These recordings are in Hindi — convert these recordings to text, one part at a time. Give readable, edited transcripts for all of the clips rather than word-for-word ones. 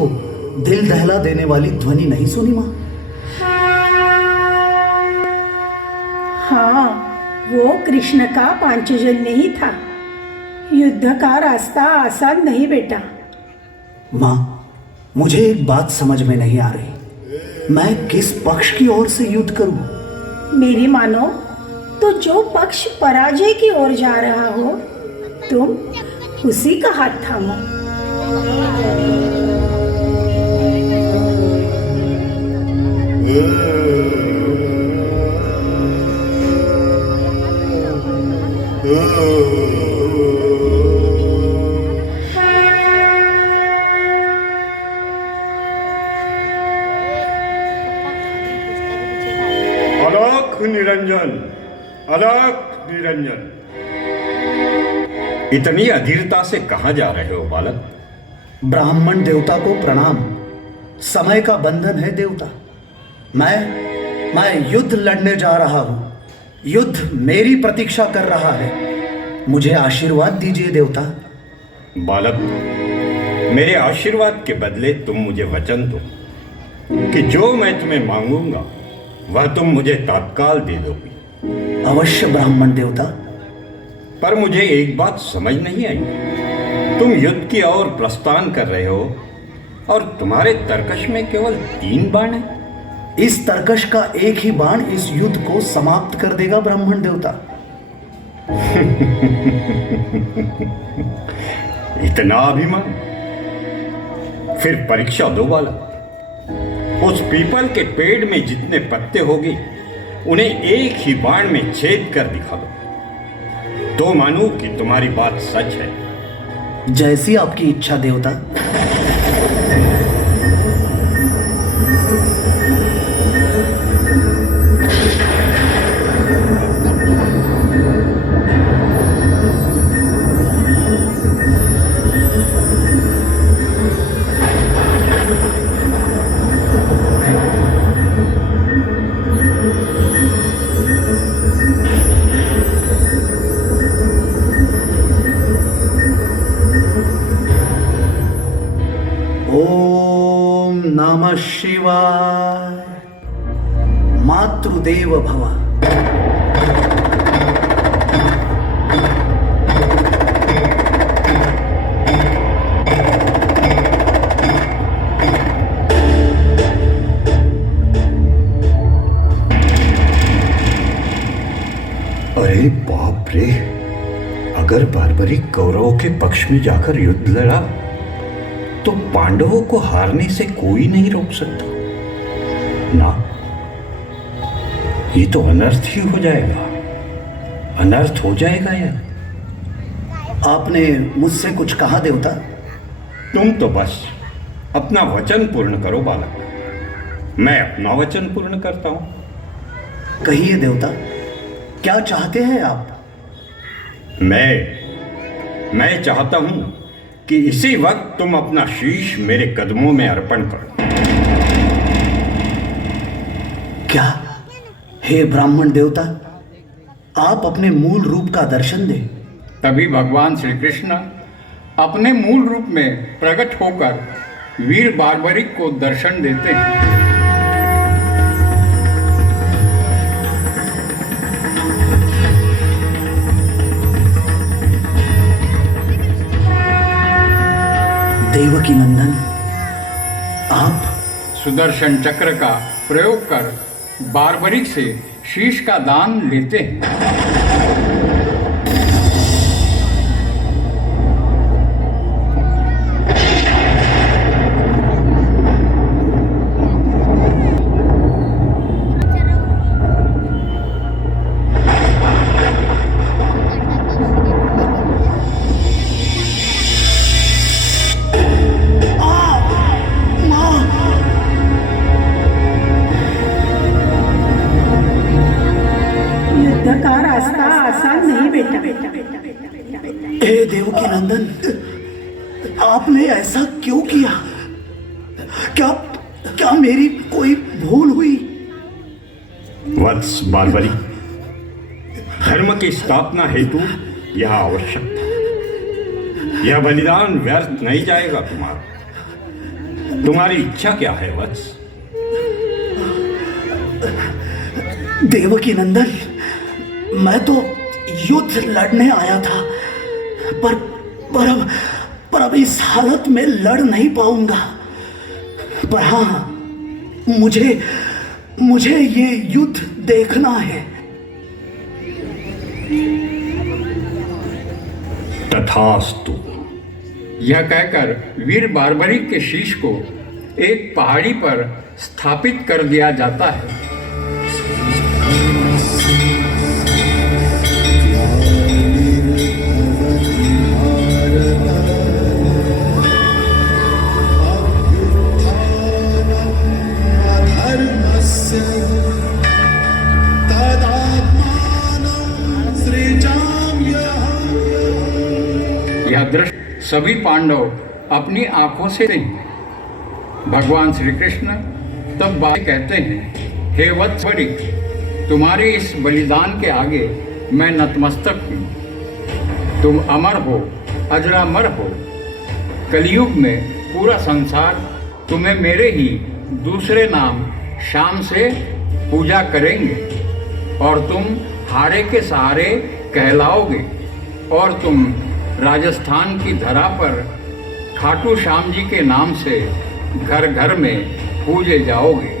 वो दिल दहला देने वाली ध्वनि नहीं सुनी माँ? हाँ, वो कृष्ण का पांचजन्य ही था। युद्ध का रास्ता आसान नहीं बेटा। माँ, मुझे एक बात समझ में नहीं आ रही। मैं किस पक्ष की ओर से युद्ध करूं? मेरी मानो तो जो पक्ष पराजय की ओर जा रहा हो, तुम उसी का हाथ थामो। अलख निरंजन, अलख निरंजन। इतनी अधीरता से कहां जा रहे हो बालक? ब्राह्मण देवता को प्रणाम। समय का बंधन है देवता। मैं युद्ध लड़ने जा रहा हूं। युद्ध मेरी प्रतीक्षा कर रहा है। मुझे आशीर्वाद दीजिए देवता। बालक, मेरे आशीर्वाद के बदले तुम मुझे वचन दो कि जो मैं तुम्हें मांगूंगा वह तुम मुझे तत्काल दे दोगी। अवश्य ब्राह्मण देवता। पर मुझे एक बात समझ नहीं आई। तुम युद्ध की ओर प्रस्थान कर रहे हो और तुम्हारे तरकश में केवल 3 बाण हैं। इस तरकश का एक ही बाण इस युद्ध को समाप्त कर देगा ब्राह्मण देवता। इतना अभिमान? फिर परीक्षा दो बालक। उस पीपल के पेड़ में जितने पत्ते होंगे उन्हें एक ही बाण में छेद कर दिखा दो, तो मानो कि तुम्हारी बात सच है। जैसी आपकी इच्छा देवता। ओम नमः शिवाय। मातृदेव भव। अरे बाप रे, अगर बार्बरिक कौरवों के पक्ष में जाकर युद्ध लड़ा तो पांडवों को हारने से कोई नहीं रोक सकता ना। ये तो अनर्थ ही हो जाएगा, अनर्थ हो जाएगा यार। आपने मुझसे कुछ कहा देवता? तुम तो बस अपना वचन पूर्ण करो बालक। मैं अपना वचन पूर्ण करता हूं। कहिए देवता, क्या चाहते हैं आप? मैं चाहता हूं कि इसी वक्त तुम अपना शीश मेरे कदमों में अर्पण करो। क्या? हे ब्राह्मण देवता, आप अपने मूल रूप का दर्शन दें। तभी भगवान श्री कृष्ण अपने मूल रूप में प्रकट होकर वीर बार्बरिक को दर्शन देते हैं। देवकी नंदन, आप सुदर्शन चक्र का प्रयोग कर बार्बरिक से शीश का दान लेते हैं। युद्ध का रास्ता आसान नहीं बेटा। हे देवकी नंदन, आपने ऐसा क्यों किया? क्या क्या मेरी कोई भूल हुई? वत्स बार्बरी, धर्म की स्थापना हेतु यह आवश्यक था। यह बलिदान व्यर्थ नहीं जाएगा तुम्हारा। तुम्हारी इच्छा क्या है वत्स? देवकी नंदन, मैं तो युद्ध लड़ने आया था, पर अब इस हालत में लड़ नहीं पाऊंगा। पर हाँ, मुझे ये युद्ध देखना है। तथास्तु। यह कहकर वीर बार्बरिक के शीश को एक पहाड़ी पर स्थापित कर दिया जाता है। यह दृश्य सभी पांडव अपनी आंखों से नहीं। भगवान श्री कृष्ण तब बात कहते हैं, हे वत्सवरिक, तुम्हारे इस बलिदान के आगे मैं नतमस्तक हूँ। तुम अमर हो, अजरामर हो। कलयुग में पूरा संसार तुम्हें मेरे ही दूसरे नाम शाम से पूजा करेंगे और तुम हारे के सहारे कहलाओगे और तुम राजस्थान की धरा पर खाटू श्याम जी के नाम से घर घर में पूजे जाओगे।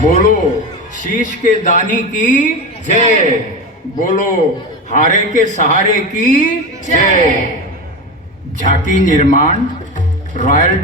बोलो शीश के दानी की जय, बोलो हारे के सहारे की जय। झांकी निर्माण रॉयल